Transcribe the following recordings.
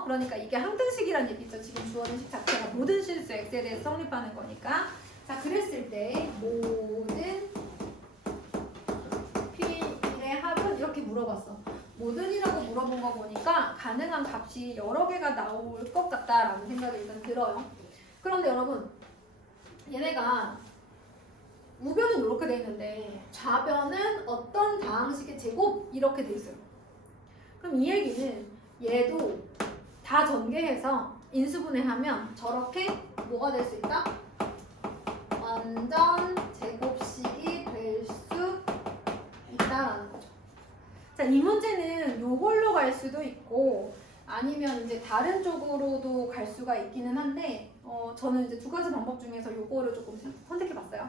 거죠. 그러니까 이게 항등식이란 얘기죠. 지금 주어진 식 자체가 모든 실수 x에 대해서 성립하는 거니까. 자, 그랬을 때 모든 P의 합은 이렇게 물어봤어. 모든이라고 물어본 거 보니까 가능한 값이 여러 개가 나올 것 같다라는 생각이 일단 들어요. 그런데 여러분, 얘네가 우변은 이렇게 돼 있는데 좌변은 어떤 다항식의 제곱 이렇게 돼 있어요. 그럼 이 얘기는 얘도 다 전개해서 인수분해하면 저렇게 뭐가 될 수 있다? 완전 제곱식이 될 수 있다라는 거죠. 자, 이 문제는 요걸로 갈 수도 있고 아니면 이제 다른 쪽으로도 갈 수가 있기는 한데 저는 이제 두 가지 방법 중에서 요거를 조금 선택해봤어요.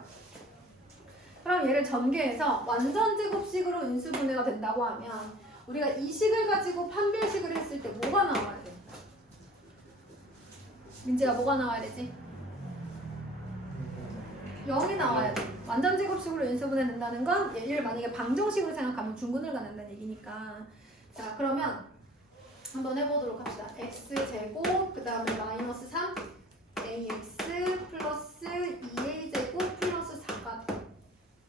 그럼 얘를 전개해서 완전 제곱식으로 인수분해가 된다고 하면 우리가 이 식을 가지고 판별식을 했을 때 뭐가 나와야 돼? 민지가 뭐가 나와야 되지? 0이 나와야 돼. 완전 제곱식으로 인수분해 된다는 건 얘를 만약에 방정식으로 생각하면 중근을 갖는다는 얘기니까. 자, 그러면 한번 해보도록 합시다. x제곱 그 다음에 마이너스 3 ax 플러스 2a제곱 플러스 4가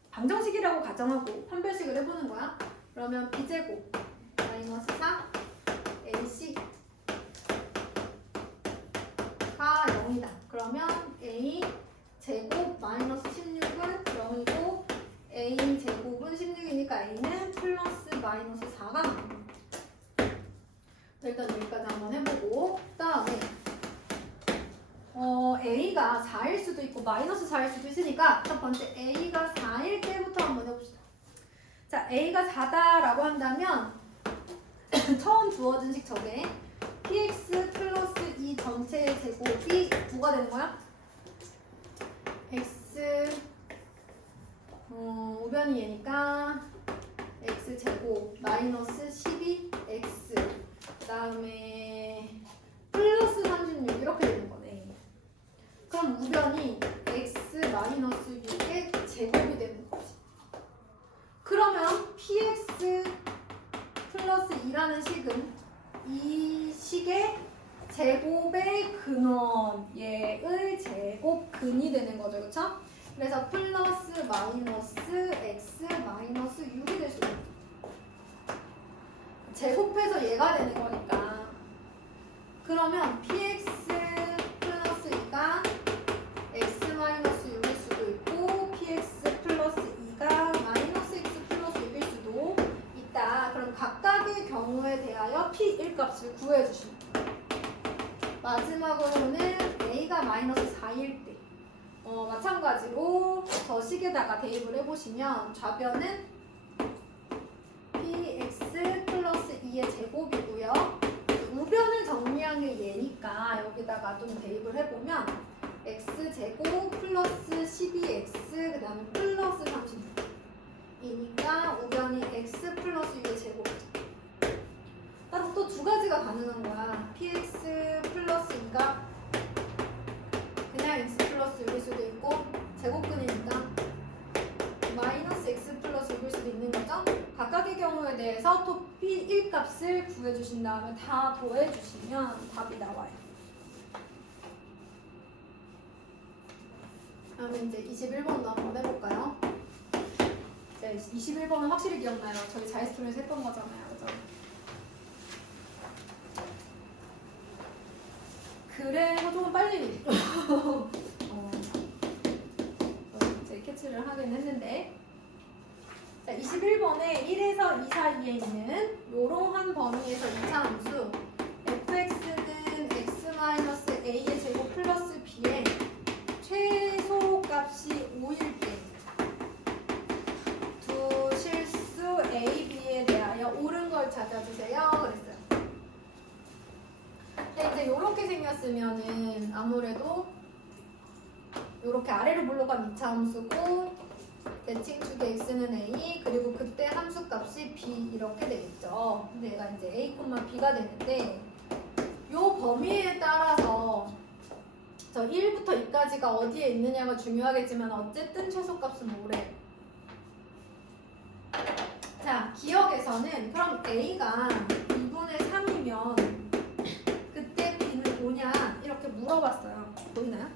방정식이라고 가정하고 판별식을 해보는 거야. 그러면 b제곱 마이너스 4 ac 가 0이다. 그러면 a 제곱 마이너스 16은 0이고 a 제곱은 16이니까 a는 플러스 마이너스 4가 나옵니다. 일단 여기까지 한번 해보고 그 다음에 a가 4일 수도 있고 마이너스 4일 수도 있으니까 첫 번째 a가 4일 때부터 한번 해봅시다. 자, a가 4다라고 한다면 처음 주어진 식 저게 px 플러스 2 전체의 제곱이 뭐가 되는 거야? x 우변이 얘니까 x 제곱 마이너스 12x 그 다음에 플러스 36 이렇게 되는 거네. 그럼 우변이 x 마이너스 6의 제곱이 되는 거지. 그러면 px 플러스 2라는 식은 이 식의 제곱의 근원 얘의 제곱근이 되는 거죠. 그쵸? 그래서 플러스 마이너스 x 마이너스 6이 될 수 있어요. 제곱해서 얘가 되는 거니까. 그러면 px 플러스 2가 x 마이너스 6일 수도 있고 px 플러스 2가 마이너스 x 플러스 6일 수도 있다. 그럼 각각의 경우에 대하여 p1 값을 구해주시면 돼요. 마지막으로는 a가 마이너스 4일 때 마찬가지로 저 식에다가 대입을 해보시면 좌변은 px 플러스 2의 제곱이고요. 우변을 정리한 게 얘니까 여기다가 좀 대입을 해보면 x제곱 플러스 12x 그 다음에 플러스 36이니까 우변이 x 플러스 6의 제곱이죠. 따라서 또 두 가지가 가능한 거야. px 플러스 2가 그냥 x 플러스 6일 수도 있고 제곱근이니까 마이너스 x 플러스 6일 수도 있는 거죠. 각각의 경우에 대해서 또 p1 값을 구해주신 다음에 다 더해주시면 답이 나와요. 그러면 이제 21번도 한번 해볼까요? 네, 21번은 확실히 기억나요. 저희 자이스토리에서 했던 거잖아요. 그죠? 그래서 조금 빨리 제 캐치를 하긴 했는데 자, 21번에 1에서 2 사이에 있는 요러한 범위에서 2차 함수 fx는 x-a의 제곱 플러스 b의 최소값이 5일 때 두 실수 a, b에 대하여 옳은 걸 찾아주세요. 그랬어요. 근데 이제 요렇게 생겼으면은 아무래도 요렇게 아래로 물러간 2차 함수고 대칭축의 x는 a 그리고 그때 함수값이 b 이렇게 되겠죠. 근데 얘가 이제 a, b가 되는데 요 범위에 따라서 저 1부터 2까지가 어디에 있느냐가 중요하겠지만 어쨌든 최소값은 뭐래? 자, 기억에서는 그럼 a가 2분의 3이면 그 물어봤어요. 보이나요?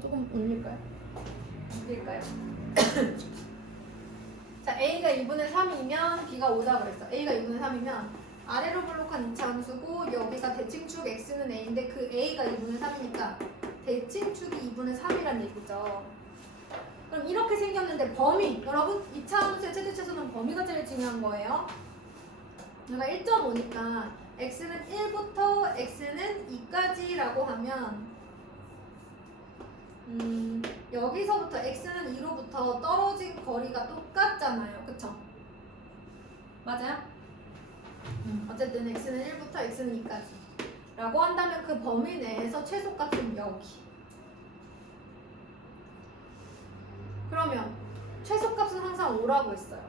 조금 올릴까요? 올릴까요? 자, A가 2분의 3이면 B가 5다 그랬어. A가 2분의 3이면 아래로 볼록한 2차 함수고 여기가 대칭축 X는 A인데 그 A가 2분의 3이니까 대칭축이 2분의 3이란 얘기죠. 그럼 이렇게 생겼는데 범위, 여러분 2차 함수의 최대치수는 범위가 제일 중요한 거예요. 내가 1.5니까 X는 1부터 X는 2까지라고 하면 여기서부터 X는 2로부터 떨어진 거리가 똑같잖아요. 그쵸? 맞아요? 어쨌든 X는 1부터 X는 2까지 라고 한다면 그 범위 내에서 최소값은 여기. 그러면 최소값은 항상 5라고 했어요.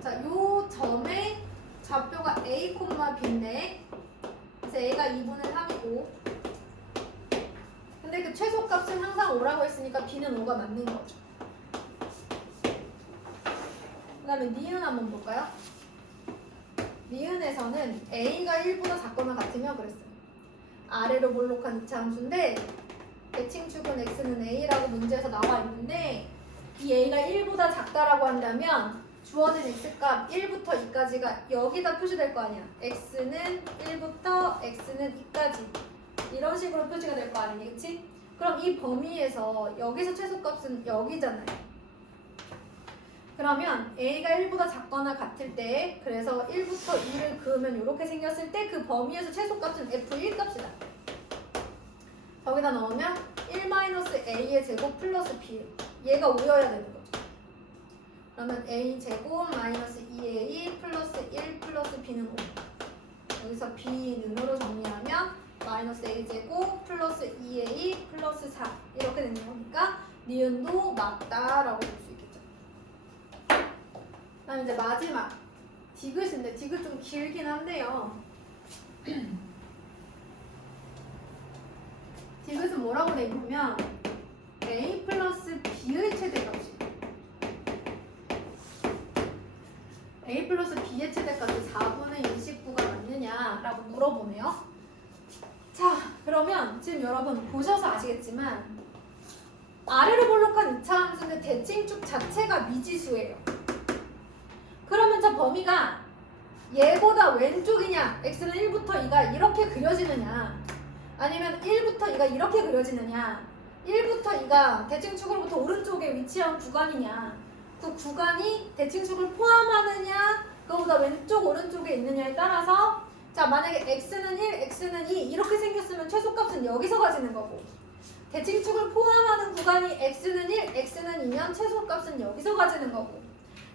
자, 요 점의 좌표가 A, B인데 그래서 A가 2분의 3이고 근데 그 최소값은 항상 5라고 했으니까 B는 5가 맞는 거죠. 그 다음에 니은 한번 볼까요? 니은에서는 A가 1보다 작거나 같으면 그랬어요. 아래로 볼록한 2차 함수인데 대칭축은 X는 A라고 문제에서 나와 있는데 이 A가 1보다 작다라고 한다면 주어진 X값 1부터 2까지가 여기다 표시될 거 아니야. X는 1부터 X는 2까지 이런 식으로 표시가 될 거 아니니, 그치? 그럼 이 범위에서 여기서 최소값은 여기잖아요. 그러면 A가 1보다 작거나 같을 때 그래서 1부터 2를 그으면 이렇게 생겼을 때 그 범위에서 최소값은 F1 값이다. 거기다 넣으면 1-A의 제곱 플러스 B 얘가 5여야 되는 거죠. 그러면 A 제곱 마이너스 2A 플러스 1 플러스 B는 5. 여기서 B는으로 정리하면 마이너스 A 제곱 플러스 2A 플러스 4 이렇게 되는 거니까 니은도 맞다라고 볼 수 있겠죠. 그다음 이제 마지막 디귿인데 디귿 좀 길긴 한데요. 디귿은 뭐라고 돼 있냐면 A 플러스 B의 최대값이 A 플러스 B의 최대값이 4분의 29가 맞느냐라고 물어보네요. 자, 그러면 지금 여러분 보셔서 아시겠지만 아래로 볼록한 2차 함수는 대칭축 자체가 미지수예요. 그러면 저 범위가 얘보다 왼쪽이냐 x는 1부터 2가 이렇게 그려지느냐 아니면 1부터 2가 이렇게 그려지느냐 1부터 2가 대칭축으로부터 오른쪽에 위치한 구간이냐 그 구간이 대칭축을 포함하느냐 그거보다 왼쪽 오른쪽에 있느냐에 따라서 자 만약에 x는 1, x는 2 이렇게 생겼으면 최소값은 여기서 가지는 거고 대칭축을 포함하는 구간이 x는 1, x는 2면 최소값은 여기서 가지는 거고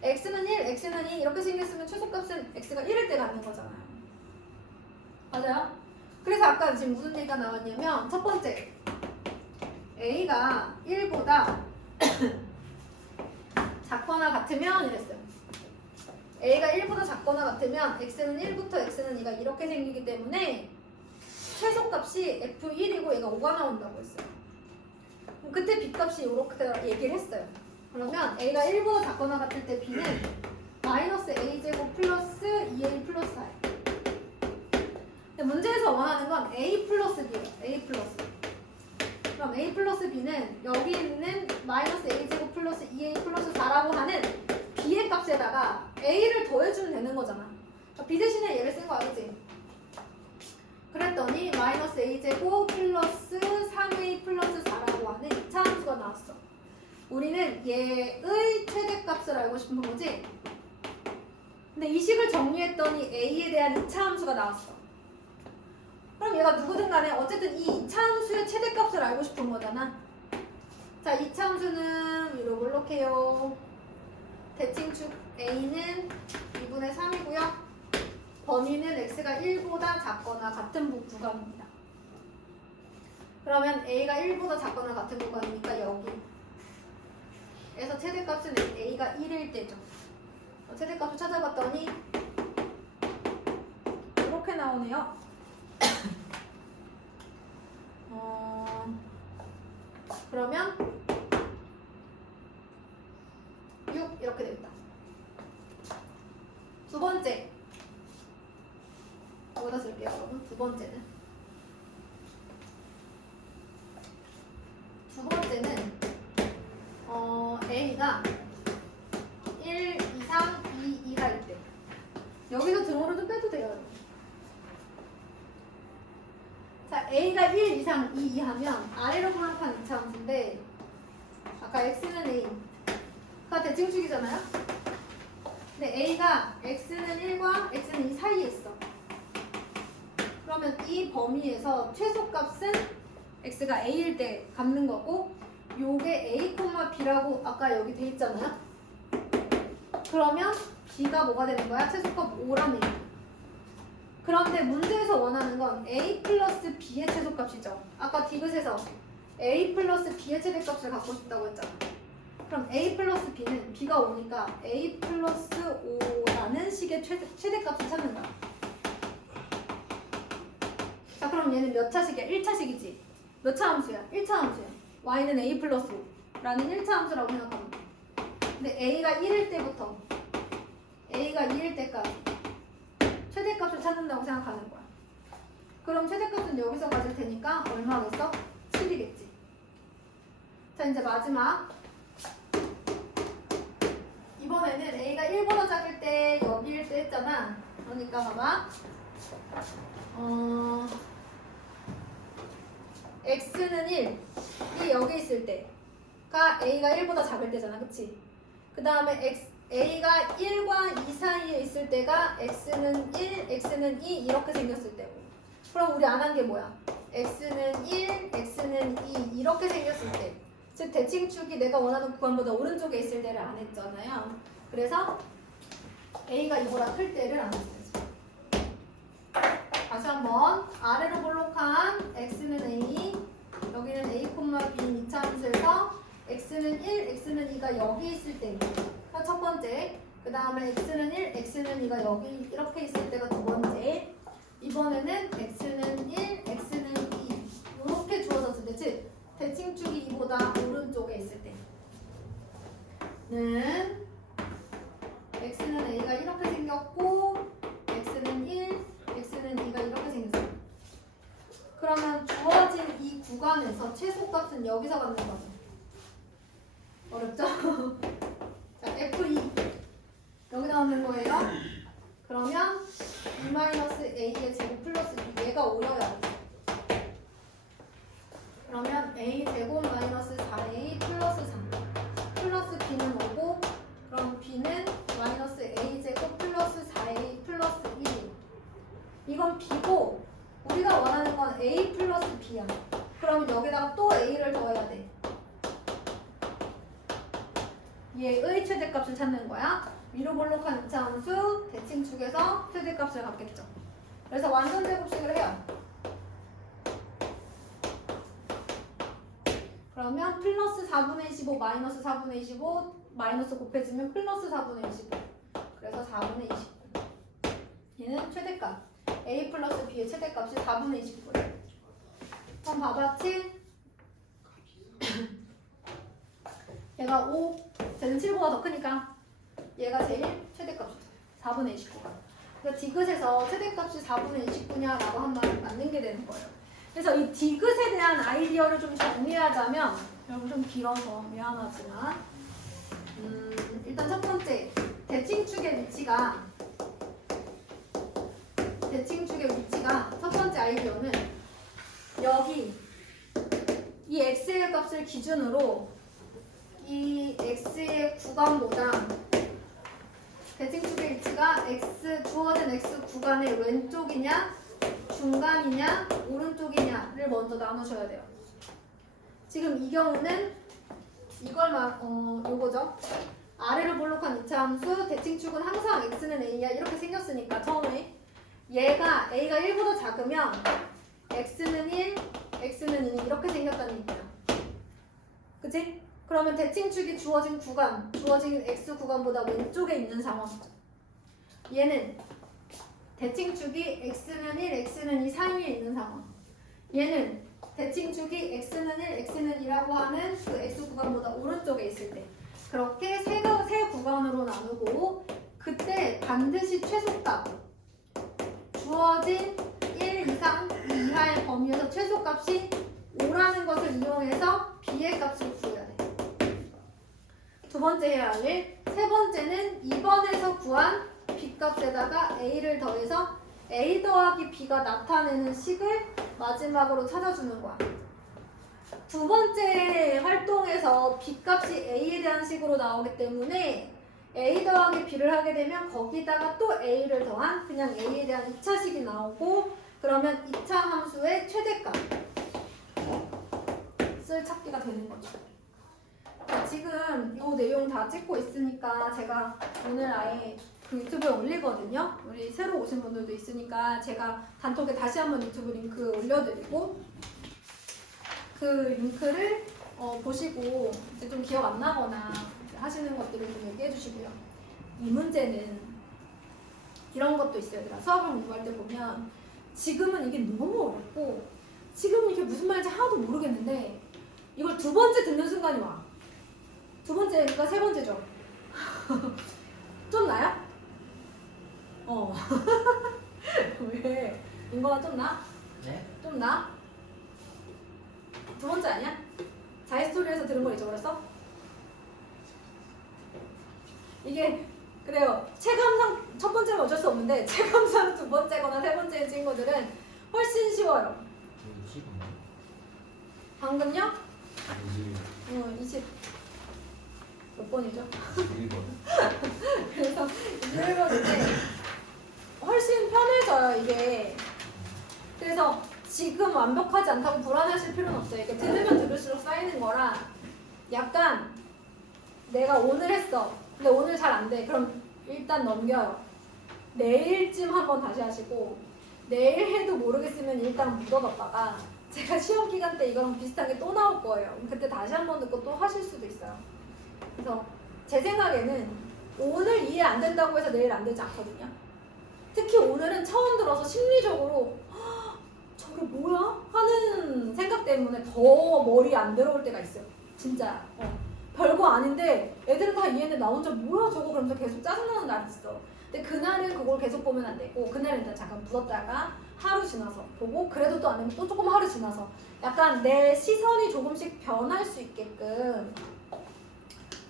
x는 1, x는 2 이렇게 생겼으면 최소값은 x가 1일 때 갖는 거잖아요. 맞아요? 그래서 아까 지금 무슨 얘기가 나왔냐면 첫 번째 a가 1보다 작거나 같으면 이랬어요. a가 1보다 작거나 같으면 x는 1부터 x는 2가 이렇게 생기기 때문에 최소값이 f1이고 얘가 5가 나온다고 했어요. 그때 b값이 이렇게 얘기를 했어요. 그러면 a가 1보다 작거나 같을 때 b는 마이너스 a제곱 플러스 2a 플러스 4예요. 근데 문제에서 원하는 건 a 플러스 b예요. a 플러스. 그럼 a 플러스 b는 여기 있는 마이너스 a제곱 플러스 2a 플러스 4라고 하는 b의 값에다가 a를 더해주면 되는 거잖아. b 대신에 얘를 쓴 거야, 그치? 그랬더니 마이너스 a제곱 플러스 3a 플러스 4라고 하는 2차 함수가 나왔어. 우리는 얘의 최대값을 알고 싶은 거지? 근데 이 식을 정리했더니 a에 대한 2차 함수가 나왔어. 그럼 얘가 누구든 간에 어쨌든 이 2차 함수의 최대값을 알고 싶은 거잖아. 자, 2차 함수는 위로 볼록해요. 대칭축 a는 2분의 3이고요. 범위는 x가 1보다 작거나 같은 구간입니다. 그러면 a가 1보다 작거나 같은 구간이니까 여기 에서 최대값은 a가 1일 때죠. 최대값을 찾아봤더니 이렇게 나오네요. 그러면 6 이렇게 되겠다. 두 번째 여기다 쓸게요, 여러분. 두 번째는 A가 1 이상 2 이하일 때. 여기서 등호를 좀 빼도 돼요. 자, A가 1 이상 2 이하면 아래로 분할한 이차함수인데 아까 X는 A가 대칭축이잖아요. 근데 A가 X는 1과 X는 2 사이에 있어. 그러면 이 범위에서 최소값은 X가 A일 때 갖는 거고 요게 A, B라고 아까 여기 돼 있잖아요. 그러면 B가 뭐가 되는 거야? 최소값 5라는 얘기. 그런데 문제에서 원하는 건 A 플러스 B의 최소값이죠. 아까 디귿에서 A 플러스 B의 최대값을 갖고 싶다고 했잖아. 그럼 A 플러스 B는 B가 오니까 A 플러스 5라는 식의 최대값을 찾는 거야. 자, 그럼 얘는 몇 차식이야? 1차식이지. 몇 차 함수야? 1차 함수야. Y는 A 플러스 5라는 1차 함수라고 생각하면 돼. 근데 A가 1일 때부터 A가 2일 때까지 최대값을 찾는다고 생각하는 거야. 그럼 최대값은 여기서 가질 테니까 얼마겠어? 7이겠지. 자, 이제 마지막. 이번에는 A가 1보다 작을 때 여기일 때 했잖아. 그러니까 봐봐. X는 1, 이 여기 있을 때가 A가 1보다 작을 때잖아. 그치? 그 다음에 A가 1과 2 사이에 있을 때가 X는 1, X는 2 이렇게 생겼을 때고. 그럼 우리 안 한 게 뭐야? X는 1, X는 2 이렇게 생겼을 때. 즉 대칭축이 내가 원하는 구간보다 오른쪽에 있을 때를 안 했잖아요. 그래서 A가 이보다 클 때를 안 했어요. 다시 한번 아래로 볼록한 X는 A, 여기는 A, B인 2차 함수에서 X는 1, X는 2가 여기 있을 때 첫 번째, 그 다음에 X는 1, X는 2가 여기 이렇게 있을 때가 두 번째, 이번에는 X는 1, X는 2 이렇게 주어졌을 때, 즉 대칭축이 이보다 오른쪽에 있을 때는 X는 A가 이렇게 생겼고 X는 1, X는 2가 이렇게 생겼어요. 그러면 주어진 이 구간에서 최소값은 여기서 갖는 거죠. 어렵죠? 자, F2 여기 나오는 거예요. 그러면 2-A의 제곱 플러스 B 얘가 오려야 돼. 그러면 A 제곱 마이너스 4A 플러스 3 플러스 B는 5고 그럼 B는 마이너스 A 제곱 플러스 4A 플러스 1. 이건 B고 우리가 원하는 건 A 플러스 B야. 그럼 여기다가 또 A를 더해야 돼. 얘의 최대값을 찾는 거야. 위로 볼록한 2차 함수 대칭축에서 최대값을 갖겠죠. 그래서 완전 제곱식을 해요. 그러면 플러스 4분의 15 마이너스 4분의 25 마이너스 곱해지면 플러스 4분의 25. 그래서 4분의 29. 얘는 최대값. A 플러스 B의 최대값이 4분의 29예요. 그럼 봐봤지? 얘가 5, 쟤는 7보다 더 크니까 얘가 제일 최대값이죠. 4분의 29가. 그러니까 디귿에서 최대값이 4분의 29냐라고 한 말 맞는 게 되는 거예요. 그래서 이 디귿에 대한 아이디어를 좀 정리하자면, 여러분 좀 길어서 미안하지만 일단 첫 번째 대칭축의 위치가 첫 번째 아이디어는 여기 이 x의 값을 기준으로 이 x의 구간보다 대칭축의 위치가 주어진 x 구간의 왼쪽이냐 중간이냐 오른쪽이냐를 먼저 나누셔야 돼요. 지금 이 경우는 요거죠. 아래로 볼록한 2차 함수 대칭축은 항상 x는 a야 이렇게 생겼으니까 처음에 얘가 a가 1보다 작으면 x는 1, x는 2 이렇게 생겼다는 얘기야. 그치? 그러면 대칭축이 주어진 x 구간보다 왼쪽에 있는 상황. 얘는 대칭축이 x는 1, x는 2 사이에 있는 상황. 얘는 대칭축이 x는 1, x는 2라고 하는 그 x 구간보다 오른쪽에 있을 때. 그렇게 세 구간으로 나누고 그때 반드시 최소값 주어진 1, 1 이상 이하의 범위에서 최소값이 5라는 것을 이용해서 b의 값을 구해야 돼. 두 번째 해야 할 일. 세 번째는 2번에서 구한 b 값에다가 a를 더해서 a 더하기 b가 나타내는 식을 마지막으로 찾아주는 거야. 두 번째 활동에서 b 값이 a에 대한 식으로 나오기 때문에 a 더하기 b를 하게 되면 거기다가 또 a를 더한 그냥 a에 대한 2차식이 나오고, 그러면 2차 함수의 최대값을 찾기가 되는 거죠. 지금 이 내용 다 찍고 있으니까 제가 오늘 아예 그 유튜브에 올리거든요. 우리 새로 오신 분들도 있으니까 제가 단톡에 다시 한번 유튜브 링크 올려드리고, 그 링크를 보시고 이제 좀 기억 안 나거나 하시는 것들을 좀 얘기해 주시고요. 이 문제는 이런 것도 있어요. 제가 수학을 공부할 때 보면 지금은 이게 너무 어렵고 지금은 이게 무슨 말인지 하나도 모르겠는데 이걸 두 번째 듣는 순간이 와. 두 번째니까 세 번째죠. 좀 나요? 왜? 인거가 좀 나? 네? 좀 나? 두 번째 아니야? 자이스토리에서 들은 걸 잊어버렸어? 이게 그래요. 체감상 첫 번째는 어쩔 수 없는데 체감상 두 번째거나 세 번째 친구들은 훨씬 쉬워요. 20번. 방금요? 21번. 20 몇 번이죠? 21번. 그래서 21번인데 훨씬 편해져요 이게. 그래서 지금 완벽하지 않다고 불안하실 필요는 없어요. 이게 들으면 들을수록 쌓이는 거라 약간 내가 오늘 했어. 근데 오늘 잘 안 돼. 그럼 일단 넘겨요. 내일쯤 한번 다시 하시고 내일 해도 모르겠으면 일단 묻어뒀다가 제가 시험 기간 때 이거랑 비슷한 게 또 나올 거예요. 그때 다시 한번 듣고 또 하실 수도 있어요. 그래서 제 생각에는 오늘 이해 안 된다고 해서 내일 안 되지 않거든요. 특히 오늘은 처음 들어서 심리적으로 저게 뭐야? 하는 생각 때문에 더 머리에 안 들어올 때가 있어요. 진짜. 별거 아닌데 애들은 다 이해했는데 나 혼자 뭐야 저거 그러면서 계속 짜증나는 날이 있어. 근데 그날은 그걸 계속 보면 안 되고 그날은 일단 잠깐 묻었다가 하루 지나서 보고 그래도 또 안 되면 또 조금 하루 지나서 약간 내 시선이 조금씩 변할 수 있게끔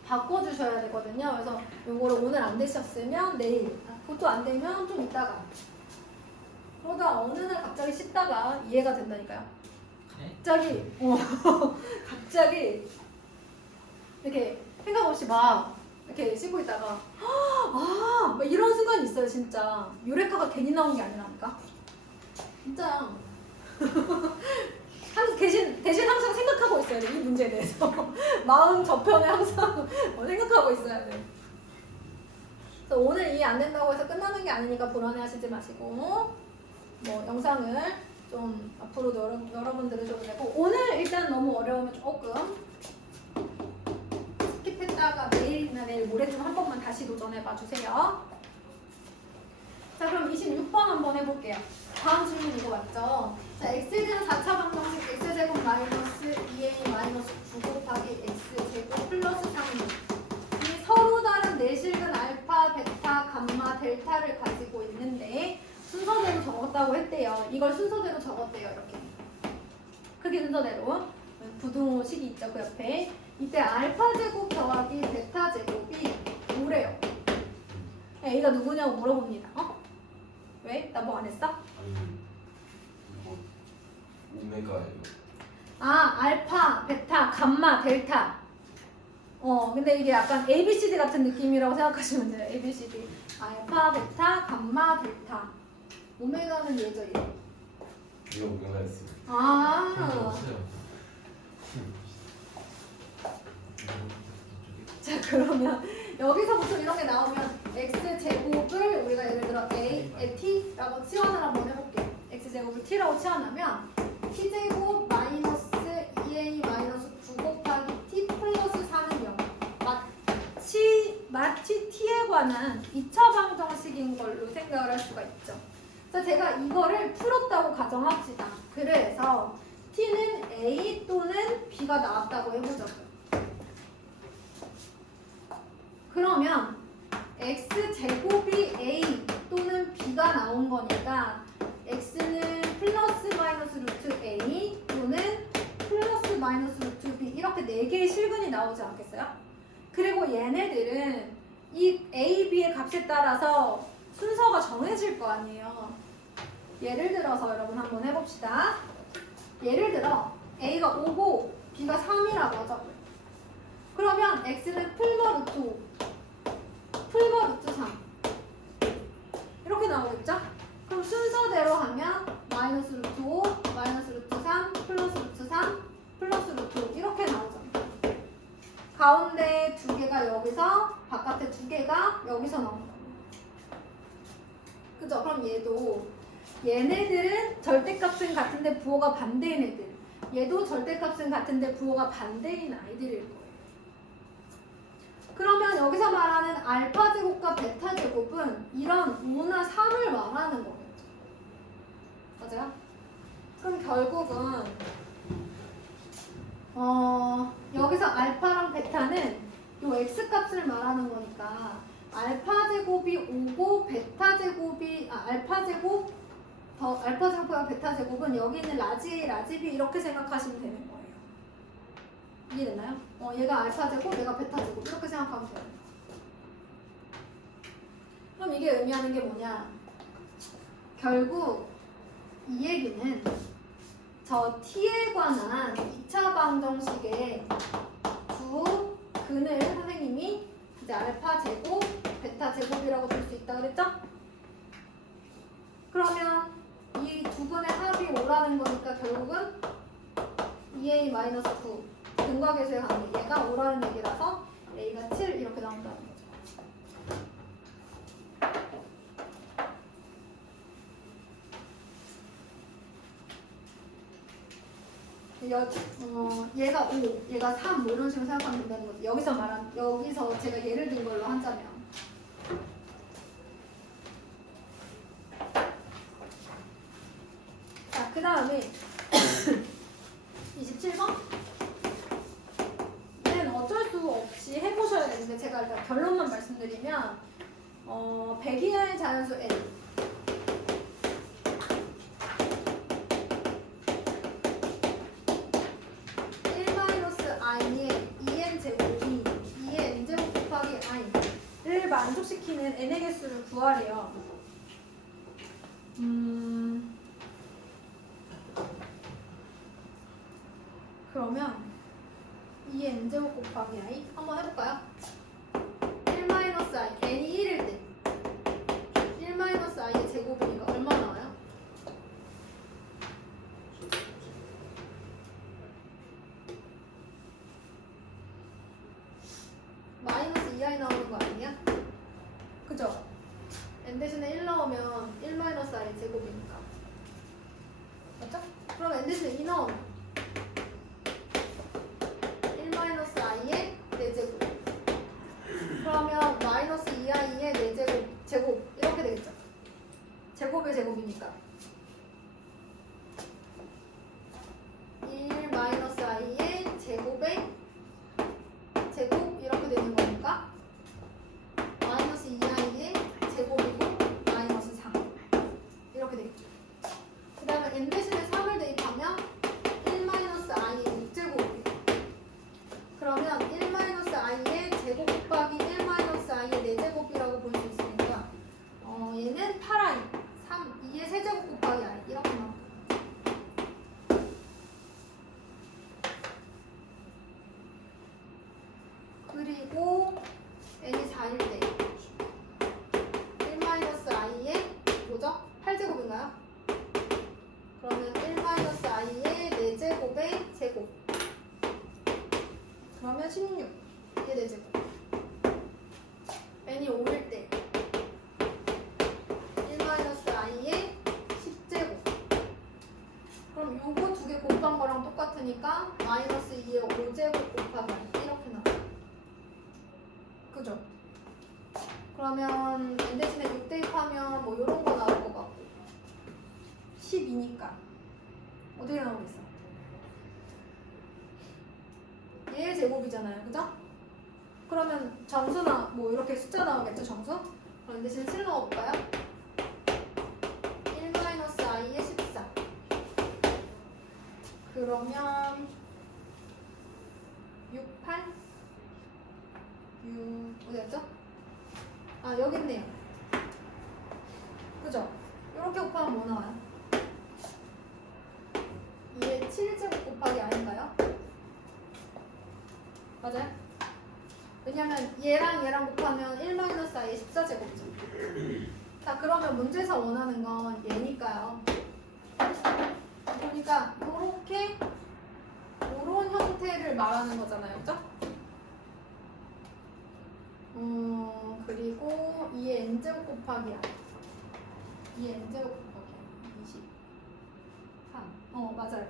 바꿔주셔야 되거든요. 그래서 요거를 오늘 안 되셨으면 내일, 그것도 안 되면 좀 이따가, 그러다 어느 날 갑자기 씻다가 이해가 된다니까요. 갑자기 갑자기 이렇게 생각 없이 막 이렇게 씻고 있다가 막 이런 순간이 있어요. 진짜 유레카가 괜히 나온 게 아니라니까. 진짜 대신 항상 생각하고 있어야 돼. 이 문제에 대해서 마음 저편에 항상 생각하고 있어야 돼. 그래서 오늘 이해 안 된다고 해서 끝나는 게 아니니까 불안해하시지 마시고 뭐 영상을 좀 앞으로도 여러분 들으셔도 되고, 오늘 일단 너무 어려우면 조금 스킵했다가 내일이나 내일 모레쯤 한 번만 다시 도전해봐 주세요. 자, 그럼 26번 한번 해볼게요. 다음 질문 이거 맞죠? 자, x에 대한 4차 방정식 x제곱 마이너스 2a 마이너스 9 곱하기 x제곱 플러스 3이 이 서로 다른 내실근 알파, 베타, 감마, 델타를 가지고 있는데 순서대로 적었다고 했대요. 이걸 순서대로 적었대요. 이렇게 크기 순서대로 부등호식이 있죠. 그 옆에 이때 알파 제곱 더하기 베타 제곱이 뭐래요? A가 누구냐고 물어봅니다. 왜? 나 뭐 안 했어? 아니 이거 오메가예요. 알파, 베타, 감마, 델타. 근데 이게 약간 ABCD 같은 느낌이라고 생각하시면 돼요. ABCD. 알파, 베타, 감마, 델타. 오메가는 얘죠, 얘. 이거 오메가였어요. 없어요. 자, 그러면 여기서부터 이런 게 나오면 x제곱을 우리가 예를 들어 t라고 치환을 한번 해볼게요. x제곱을 t라고 치환하면 t제곱 마이너스 2a 마이너스 9 곱하기 t 플러스 4는 0. 마치 t에 관한 2차 방정식인 걸로 생각을 할 수가 있죠. 그래서 제가 이거를 풀었다고 가정합시다. 그래서 t는 a 또는 b가 나왔다고 해보죠. 그러면 x제곱이 a 또는 b가 나온 거니까 x는 마이너스 루트 A 또는 플러스 마이너스 루트 B 이렇게 4개의 실근이 나오지 않겠어요? 그리고 얘네들은 이 A, B의 값에 따라서 순서가 정해질 거 아니에요. 예를 들어서 여러분 한번 해봅시다. 예를 들어 A가 5고 B가 3이라고 하자고요. 그러면 X는 풀거 루트 5, 풀거 루트 3 이렇게 나오겠죠? 그럼 순서대로 하면 마이너스 루트 5, 마이너스 루트 3, 플러스 루트 3, 플러스 루트 5 이렇게 나오잖아요. 가운데 2개가 여기서, 바깥에 2개가 여기서 나오는 거예요. 그죠? 그럼 얘네들은 절대값은 같은데 부호가 반대인 애들. 얘도 절대값은 같은데 부호가 반대인 아이들일 거예요. 그러면 여기서 말하는 알파 제곱과 베타 제곱은 이런 5나 3을 말하는 거예요. 맞아요? 그럼 결국은 여기서 알파랑 베타는 요 x값을 말하는 거니까 알파 제곱이 5고 베타 제곱이 알파 제곱과 베타 제곱은 여기 있는 라지 A, 라지 B 이렇게 생각하시면 되는 거예요. 이해됐나요? 얘가 알파 제곱, 얘가 베타 제곱 이렇게 생각하면 돼요. 그럼 이게 의미하는 게 뭐냐? 결국 이 얘기는 저 t에 관한 2차 방정식의 두 근을 선생님이 이제 알파 제곱, 베타 제곱이라고 볼 수 있다 그랬죠? 그러면 이 두 근의 합이 5라는 거니까 결국은 2a-9 근과계수의 관계 얘가 5라는 얘기라서 a가 7 이렇게 나온다는 거죠. 얘가 5, 얘가 3 뭐 이런 식으로 생각하면 된다는 거죠. 여기서 제가 예를 든 걸로 한자면 자, 그 다음에 27번 얘는 어쩔 수 없이 해보셔야 되는데 제가 일단 결론만 말씀드리면 100 이하의 자연수 N 1-i의 2n 제곱이 2의 n제곱 곱하기 i를 만족시키는 n의 개수를 구하래요. 그러면 2의 n제곱 곱하기 i 한번 해볼까요? 1-i n이 1일 때 1-i의 제곱이니까 얼마 나와요? 마이너스 2i 나오는 거 아니야? 그죠? n 대신에 1 넣으면 1-i 제곱이니까 맞죠? 그럼 n 대신에 2 넣으면 1-i의 4제곱 그러면 마이너스 2i의 4제곱 제곱 이렇게 되겠죠? 제곱의 제곱이니까 1-i의 제곱의 제곱 이렇게 되는 거니까 마이너스 2i의 제곱이고 마이너스 3 이렇게 되겠죠. 그 다음에 n 대신에 3을 대입하면 1-i의 6제곱이에요. 그러면 1-i의 제곱 곱하기 1-i의 4제곱이라고 볼 수 있으니까 얘는 8i 2의 세제곱 곱하기 i 이렇게 나옵니다. 그리고 n이 4일 때 1-i의 뭐죠? 8제곱인가요? 그러면 1-i의 4제곱의 제곱 그러면 16 이게 4제곱 n이 5일 때 1-i의 10제곱 그럼 요거 두 개 곱한 거랑 똑같으니까 마이너스 2의 5제곱 곱하기 이렇게 나와요. 그죠? 그러면 n 대신에 6 대입하면 뭐 요런 거 나올 것 같고 12니까 어떻게 나오겠어? 얘의 제곱이잖아요. 그죠? 그러면 정수나 뭐 이렇게 숫자 나오겠죠? 정수? 그럼 대신 7 넣어볼까요? 1-i의 14 그러면 6, 8? 6 어디였죠? 아 여기 있네요. 그죠? 이렇게 곱하면 뭐 나와요? 2의 7제곱 곱하기 아닌가요? 맞아요? 왜냐면 얘랑 곱하면 1-i의 14제곱이죠. 자 그러면 문제에서 원하는 건 얘니까요. 그러니까 요렇게 요런 형태를 말하는 거잖아요. 그죠? 그리고 2의 n제곱 곱하기 r 2의 n제곱 곱하기 r 23 맞아요.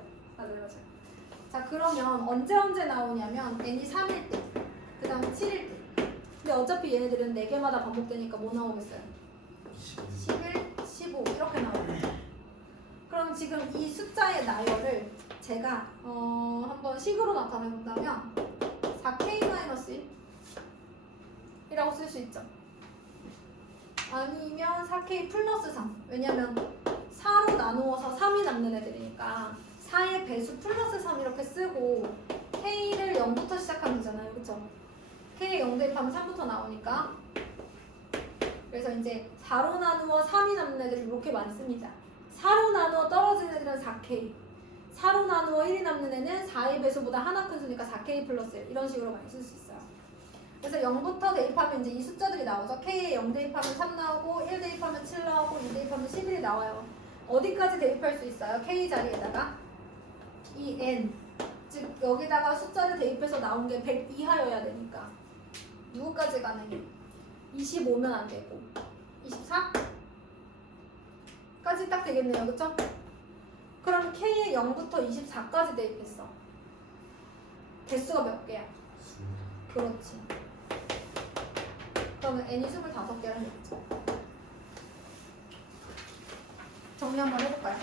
자 그러면 언제 나오냐면 n이 3일 때 그 다음에 7일 때. 근데 어차피 얘네들은 4개마다 반복되니까 뭐 나오겠어요? 11, 15 이렇게 나오겠죠. 그럼 지금 이 숫자의 나열을 제가 한번 식으로 나타내 본다면 4k-1 이라고 쓸 수 있죠. 아니면 4k 플러스 3. 왜냐면 4로 나누어서 3이 남는 애들이니까 4의 배수 플러스 3 이렇게 쓰고 k를 0부터 시작하면 되잖아요. 그쵸? k에 0 대입하면 3부터 나오니까 그래서 이제 4로 나누어 3이 남는 애들을 이렇게 많이 씁니다. 4로 나누어 떨어지는 애들은 4k 4로 나누어 1이 남는 애는 4의 배수보다 하나 큰 수니까 4k 플러스 1 이런 식으로 많이 쓸 수 있어요. 그래서 0부터 대입하면 이제 이 숫자들이 나오죠. k에 0 대입하면 3 나오고 1 대입하면 7 나오고 2 대입하면 11이 나와요. 어디까지 대입할 수 있어요? k 자리에다가 이 n 즉 여기다가 숫자를 대입해서 나온 게 100 이하여야 되니까 누구까지 가능해? 25면 안 되고 24? 까지 딱 되겠네요. 그쵸? 그럼 k에 0부터 24까지 대입했어. 개수가 몇 개야? 그렇지. 그러면 n이 25개라는 얘기죠. 정리 한번 해볼까요?